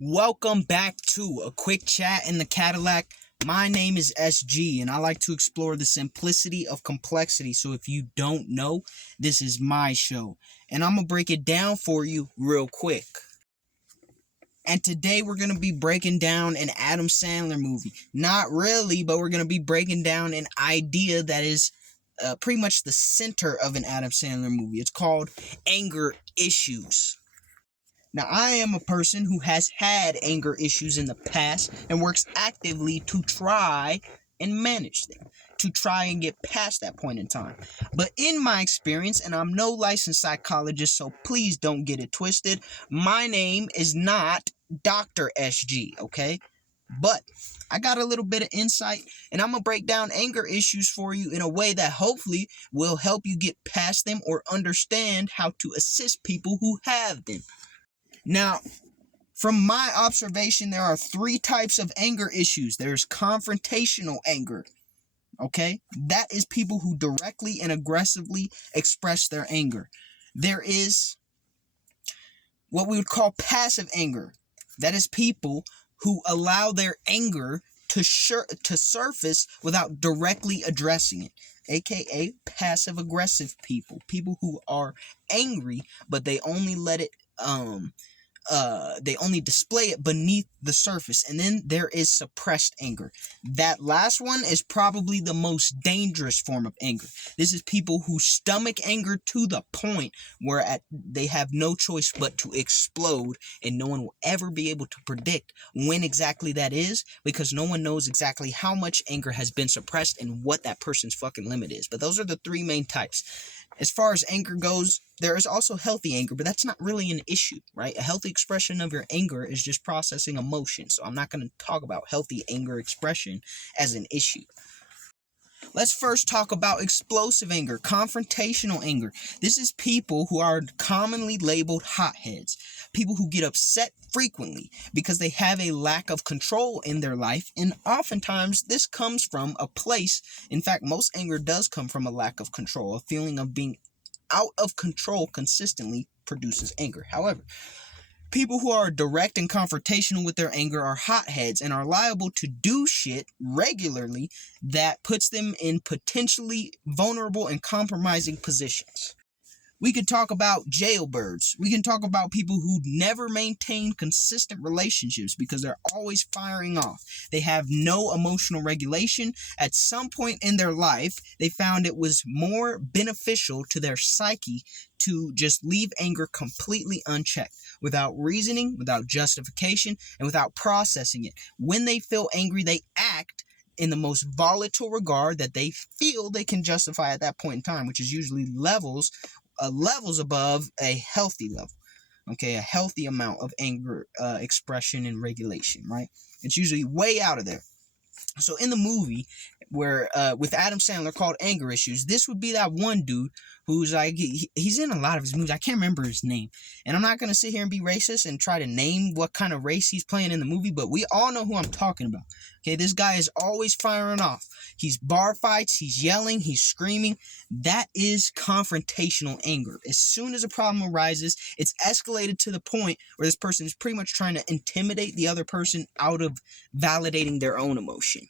Welcome back to a quick chat in the Cadillac. My name is SG and I like to explore the simplicity of complexity. So if you don't know, this is my show and I'm going to break it down for you real quick. And today we're going to be breaking down an Adam Sandler movie. Not really, but we're going to be breaking down an idea that is pretty much the center of an Adam Sandler movie. It's called anger issues. Now, I am a person who has had anger issues in the past and works actively to try and manage them, to try and get past that point in time. But in my experience, and I'm no licensed psychologist, so please don't get it twisted, my name is not Dr. SG, okay? But I got a little bit of insight, and I'm going to break down anger issues for you in a way that hopefully will help you get past them or understand how to assist people who have them. Now, from my observation, there are three types of anger issues. There's confrontational anger, okay? That is people who directly and aggressively express their anger. There is what we would call passive anger. That is people who allow their anger to surface without directly addressing it, aka passive-aggressive people. People who are angry, but they only let it they only display it beneath the surface. And then there is suppressed anger. That last one is probably the most dangerous form of anger. This is people who stomach anger to the point where they have no choice but to explode, and no one will ever be able to predict when exactly that is, because no one knows exactly how much anger has been suppressed and what that person's fucking limit is. But those are the three main types. As far as anger goes, there is also healthy anger, but that's not really an issue, right? A healthy expression of your anger is just processing emotion. So I'm not going to talk about healthy anger expression as an issue. Let's first talk about explosive anger, confrontational anger. This is people who are commonly labeled hotheads, people who get upset frequently because they have a lack of control in their life, and oftentimes this comes from a place, in fact, most anger does come from a lack of control. A feeling of being out of control consistently produces anger. However, people who are direct and confrontational with their anger are hotheads and are liable to do shit regularly that puts them in potentially vulnerable and compromising positions. We could talk about jailbirds. We can talk about people who never maintain consistent relationships because they're always firing off. They have no emotional regulation. At some point in their life, they found it was more beneficial to their psyche to just leave anger completely unchecked, without reasoning, without justification, and without processing it. When they feel angry, they act in the most volatile regard that they feel they can justify at that point in time, which is usually levels above a healthy level. Okay, a healthy amount of anger expression and regulation, right? It's usually way out of there. So in the movie where with Adam Sandler called Anger Issues, this would be that one dude who's like, he's in a lot of his movies. I can't remember his name. And I'm not going to sit here and be racist and try to name what kind of race he's playing in the movie, but we all know who I'm talking about. Okay, this guy is always firing off. He's bar fights, he's yelling, he's screaming. That is confrontational anger. As soon as a problem arises, it's escalated to the point where this person is pretty much trying to intimidate the other person out of validating their own emotion.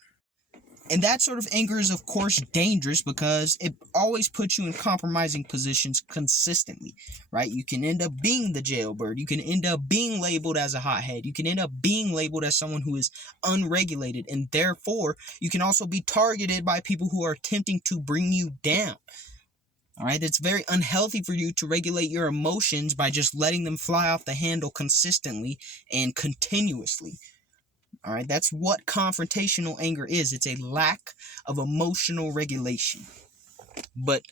And that sort of anger is, of course, dangerous because it always puts you in compromising positions consistently, right? You can end up being the jailbird. You can end up being labeled as a hothead. You can end up being labeled as someone who is unregulated. And therefore, you can also be targeted by people who are attempting to bring you down. All right, it's very unhealthy for you to regulate your emotions by just letting them fly off the handle consistently and continuously. All right, that's what confrontational anger is. It's a lack of emotional regulation, but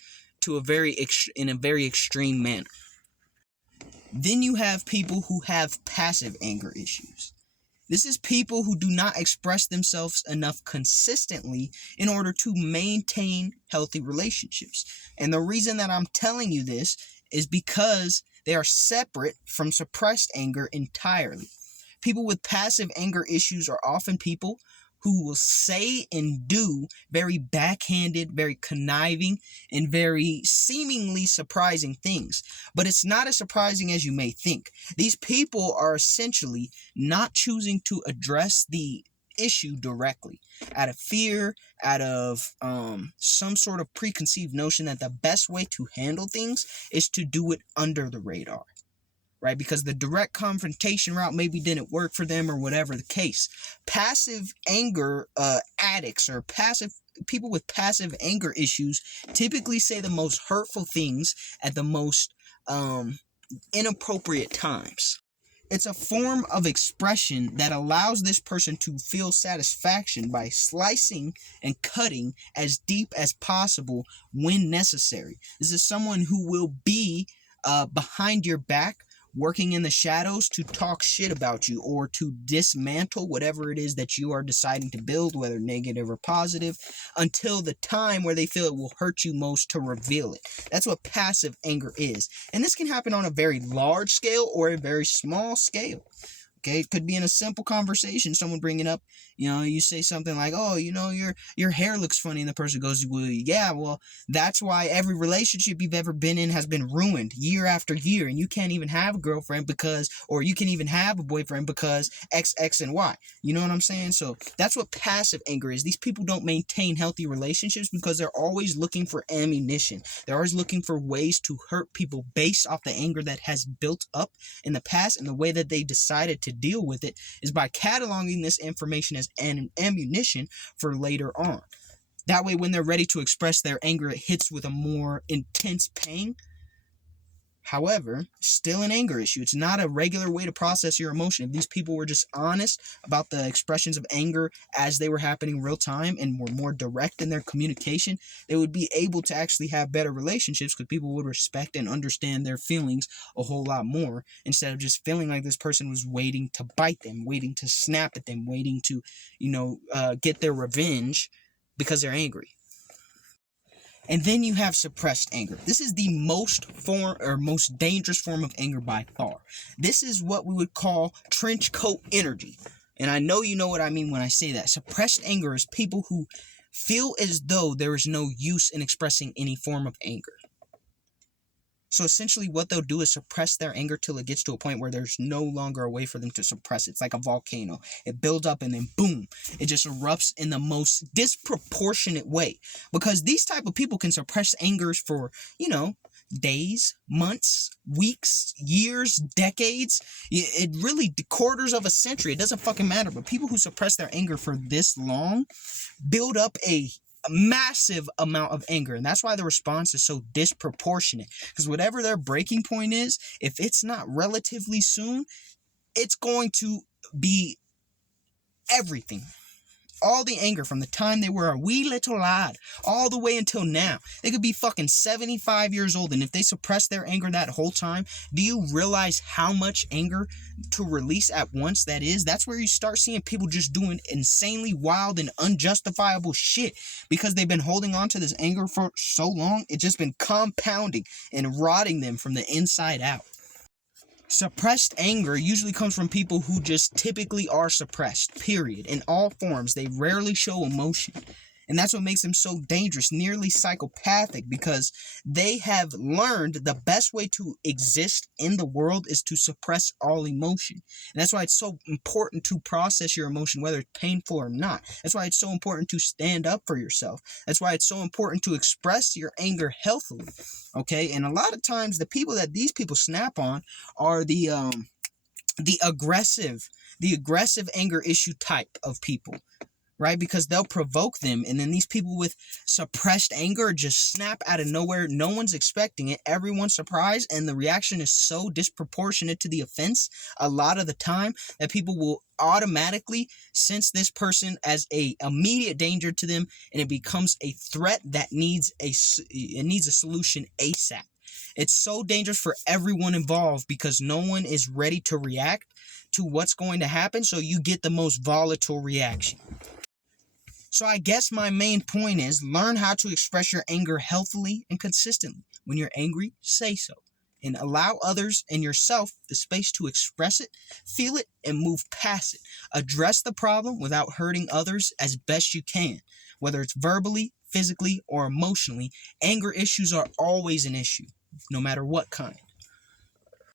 in a very extreme manner. Then you have people who have passive anger issues. This is people who do not express themselves enough consistently in order to maintain healthy relationships. And the reason that I'm telling you this is because they are separate from suppressed anger entirely. People with passive anger issues are often people who will say and do very backhanded, very conniving, and very seemingly surprising things. But it's not as surprising as you may think. These people are essentially not choosing to address the issue directly out of fear, out of some sort of preconceived notion that the best way to handle things is to do it under the radar, right? Because the direct confrontation route maybe didn't work for them or whatever the case. Passive anger addicts or passive people with passive anger issues typically say the most hurtful things at the most inappropriate times. It's a form of expression that allows this person to feel satisfaction by slicing and cutting as deep as possible when necessary. This is someone who will be behind your back, working in the shadows to talk shit about you or to dismantle whatever it is that you are deciding to build, whether negative or positive, until the time where they feel it will hurt you most to reveal it. That's what passive anger is. And this can happen on a very large scale or a very small scale. Okay, it could be in a simple conversation, someone bringing up, you say something like, oh, your hair looks funny, and the person goes, well, yeah, well, that's why every relationship you've ever been in has been ruined year after year, and you can't even have a girlfriend or you can even have a boyfriend because X, X, and Y. You know what I'm saying? So that's what passive anger is. These people don't maintain healthy relationships because they're always looking for ammunition. They're always looking for ways to hurt people based off the anger that has built up in the past, and the way that they decided to deal with it is by cataloging this information as an ammunition for later on. That way, when they're ready to express their anger, it hits with a more intense pang. However, still an anger issue. It's not a regular way to process your emotion. If these people were just honest about the expressions of anger as they were happening real time and were more direct in their communication, they would be able to actually have better relationships because people would respect and understand their feelings a whole lot more, instead of just feeling like this person was waiting to bite them, waiting to snap at them, waiting to, get their revenge because they're angry. And then you have suppressed anger. This is the most dangerous form of anger by far. This is what we would call trench coat energy. And I know you know what I mean when I say that. Suppressed anger is people who feel as though there is no use in expressing any form of anger. So essentially what they'll do is suppress their anger till it gets to a point where there's no longer a way for them to suppress it. It's like a volcano. It builds up and then boom, it just erupts in the most disproportionate way. Because these type of people can suppress angers for, days, months, weeks, years, decades. It really, quarters of a century. It doesn't fucking matter. But people who suppress their anger for this long build up a massive amount of anger, and that's why the response is so disproportionate, because whatever their breaking point is, if it's not relatively soon, it's going to be everything. All the anger from the time they were a wee little lad all the way until now. They could be fucking 75 years old, and if they suppress their anger that whole time, do you realize how much anger to release at once that is? That's where you start seeing people just doing insanely wild and unjustifiable shit because they've been holding on to this anger for so long. It's just been compounding and rotting them from the inside out. Suppressed anger usually comes from people who just typically are suppressed, period, in all forms. They rarely show emotion. And that's what makes them so dangerous, nearly psychopathic, because they have learned the best way to exist in the world is to suppress all emotion. And that's why it's so important to process your emotion, whether it's painful or not. That's why it's so important to stand up for yourself. That's why it's so important to express your anger healthily. Okay? And a lot of times the people that these people snap on are the aggressive anger issue type of people. Right? Because they'll provoke them, and then these people with suppressed anger just snap out of nowhere. No one's expecting it. Everyone's surprised, and the reaction is so disproportionate to the offense a lot of the time that people will automatically sense this person as a immediate danger to them, and it becomes a threat that needs a solution ASAP. It's so dangerous for everyone involved because no one is ready to react to what's going to happen, so you get the most volatile reaction. So I guess my main point is learn how to express your anger healthily and consistently. When you're angry, say so. and allow others and yourself the space to express it, feel it, and move past it. Address the problem without hurting others as best you can, whether it's verbally, physically, or emotionally. Anger issues are always an issue, no matter what kind.